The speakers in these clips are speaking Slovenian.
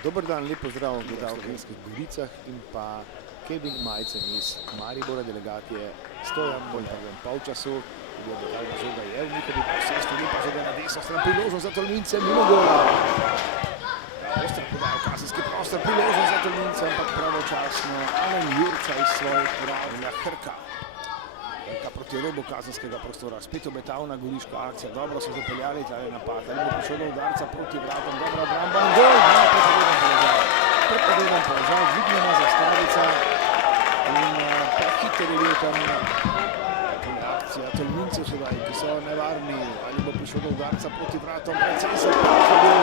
Dober dan, lep pozdrav v Slovenskih Goricah in pa Kevin Majcen iz Maribora, delegat je Stojan v prvem polčasu. Obetaljna žoga je v njihovi posesti, lepa žoga na desno stran, priložnost za Tolmince, mimo gola. Ostro podajo kazenski prostor, priložnost za Tolmince, ampak pravočasno Alen Jurca iz svojih pravilja Hrka. Hrka proti robu kazenskega prostora, spet obetavna goriška akcija, dobro so zapeljali tale napad, ali bo prišel do udarca proti vratom, dobra obramba in gol, prepovedan položaj, dvignjena zastavica in prehiter je bil tam akcija Tolmincev sedaj, ki so nevarni, ali bo prišel do udarca proti vratom, precej se pravi,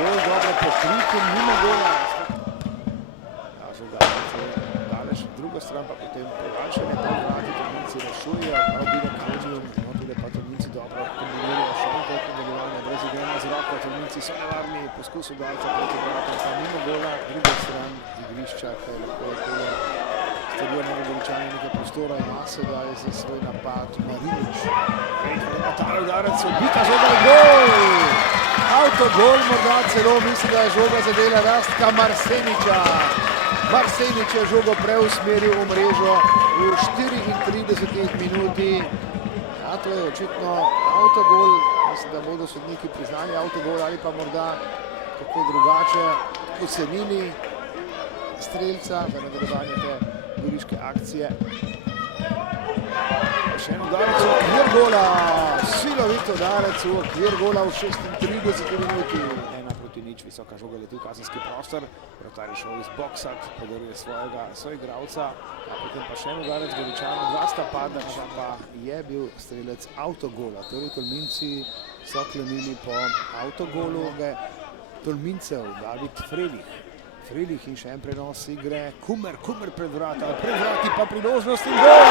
gol dobro pokrit in mimo gola. Daleč, druga stran pa potem prevaljšanje pol vrati, Tolminci rešujejo, prav bile Krođijom, tudi pa Tolminci dobro kombinirajo še enkrat nadaljevanje, brez igranja z roko, Tolminci so nevarni, poskus udarca proti vratom, pa mimo gola, druga stran igrišča, kaj lahko je tole stadion Novogoričani nekaj prostora ima sedaj za svoj napad Marinič. Pa ta udarec, odbita žoga, gol! Autogol morda celo, mislim, da je žoga zadela Rastka Marseniča. Marsenič je žogo preusmeril v mrežo v 34 minuti. Ja, to je očitno autogol, mislim, da bodo sodniki priznali autogol ali pa morda kako drugače ocenili strelca v nadaljevanje te goriške akcije. Še en udarec v okvir gola, silovit udarec v okvir gola v 36 minuti. 1:0, visoka žoga leti v kazenski prostor, vratar je šel izboksat, podaruje svojega soigralca, a potem pa še en udarec Goričanov, dva sta padla, pa je bil strelec autogola. Torej Tolminci so klonili po autogolu Tolmincev, David Frelih in še en prenos igre, Kumer pred vrati pa priložnost in gol!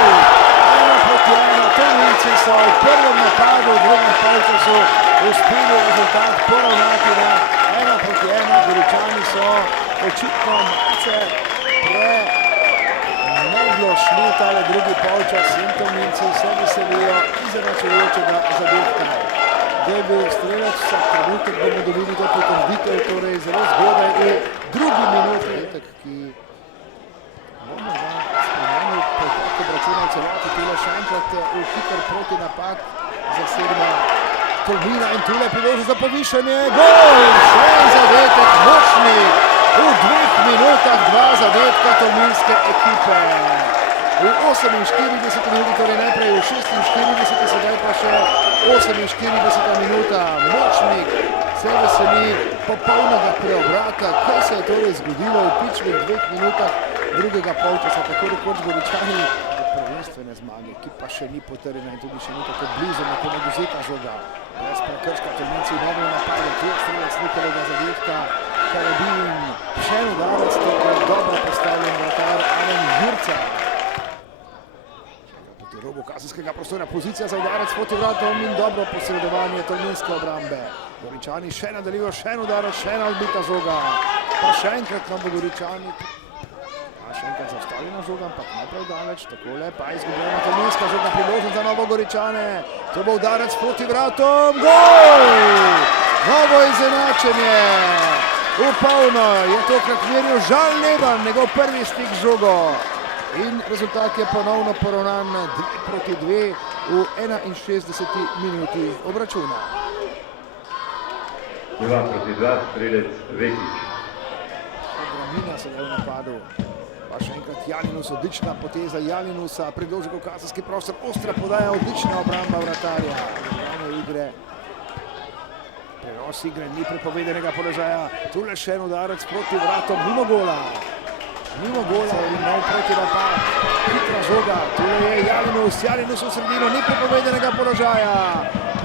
1:1, Tolminci so v prvem napadu, v drugem polčasu uspeli rezultat poravnati na 1:1, Goričani so očitno malce premoglo šli tale drugi polčas in Tolminci se veselijo izenačujočega zadetka. Kdo je bil strelec, vsak trenutek bomo dobili to potrditev, torej zelo zgodaj v drugi minuti, ki bomo spremenil potek obračuna v celoti, tule še enkrat v hiter protinapad zasedba Tolmina in tule priložnost za povišanje, gol! Še en zadetek, močni, v 2 minutah 2 zadetka tolminske ekipe. V 48 minuti, torej najprej v 46, sedaj pa še 48 minuta. Močnik se veseli popolnega preobrata. Kaj se je torej zgodilo v pičlih 2 minutah drugega polčasa, tako rekoč Goričani prvenstvene zmage, ki pa še ni potrjena in tudi še ni tako blizu, na tem odvzeta žoga. Brez prekrška Tolminci v novem napadu, tu je strelec njihovega zadetka, Karabin, še en udarec, tako dobro postavljen vratar Alen Jurca. Proti robu kazenskega prostora, pozicija za udarec proti vratom in dobro posredovanje tolminske obrambe. Goričani še nadaljujejo, še en udarec, še ena odbita žoga, pa še enkrat Novogoričani. Še enkrat zaustavljena žoga, ampak najprej daleč, takole pa izgubljena tolminska žoga, priložnost za Novogoričane. To bo udarec proti vratom, gol! Novo izenačenje. V polno je tokrat meril Žan Leban, njegov prvi stik z žogo. In rezultat je ponovno poravnan 2:2 v 61 minuti obračuna. 2:2, strelec Vekić. Obramina se je v napadu. Pa še enkrat Janinus, odlična poteza Janinusa, predložek v kazenski prostor, ostra podaja, odlična obramba vratarja. Prenos igre, ni prepovedanega položaja, tule še en udarec proti vratom, mimo gola in nov proti napad, hitra žoga, tule je Janinus v sredino, ni prepovedanega položaja,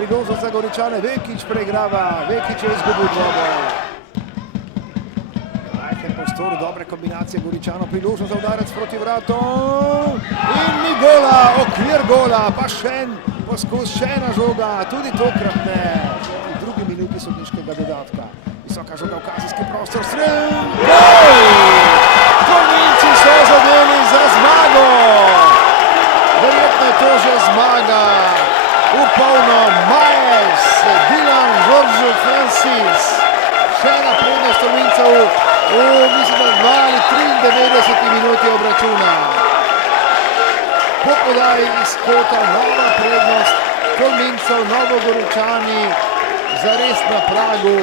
priložnost za Goričane, Vekić preigrava, Vekić je izgubil žogo. Prostor, dobre kombinacije Goričanov, priložnost za udarec proti vratom in ni gola, okvir gola, pa še en poskus, še ena žoga, tudi tokrat ne. V drugi minuti sodniškega dodatka. Visoka žoga v kazenski prostor, strel, gol! Tolminci so zadeli za zmago. Verjetno je to že zmaga. V polno Majes, Dilan, Žoržu, Francis. Še ena prednost Tolmincev Tolmincev, mislim, da 2 ali 93 minuti obračuna. Po podaji iz kota nova prednost Tolmincev, Novogoričani zares na pragu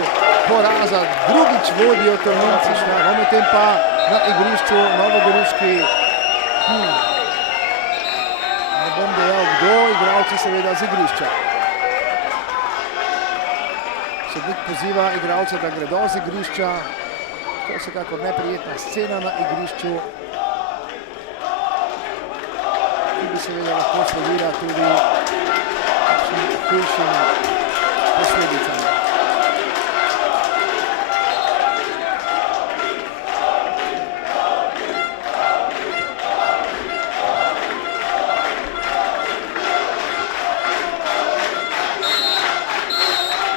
poraza. Drugič vodijo Tolminci, medtem pa na igrišču novogoriški, ne bom dejal kdo, igralci seveda z igrišča. Sodnik poziva igralce, da gredo z igrišča. To je vsekakor neprijetna scena na igrišču, ki bi seveda lahko sledila tudi kakšnim hujšim posledicam.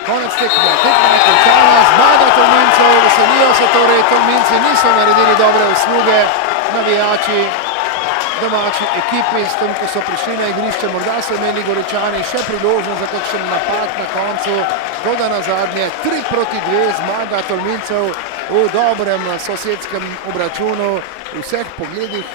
Konec tekme, tekma je končana, zmaga Tolmincev, veselijo se torej, Tolminci niso naredili dobre usluge, navijači, domači ekipi, s tem, ko so prišli na igrišče, morda so imeli Goričani še priložnost za kakšen napad na koncu, toda na zadnje 3-2 zmaga Tolmincev v dobrem sosedskem obračunu, v vseh pogledih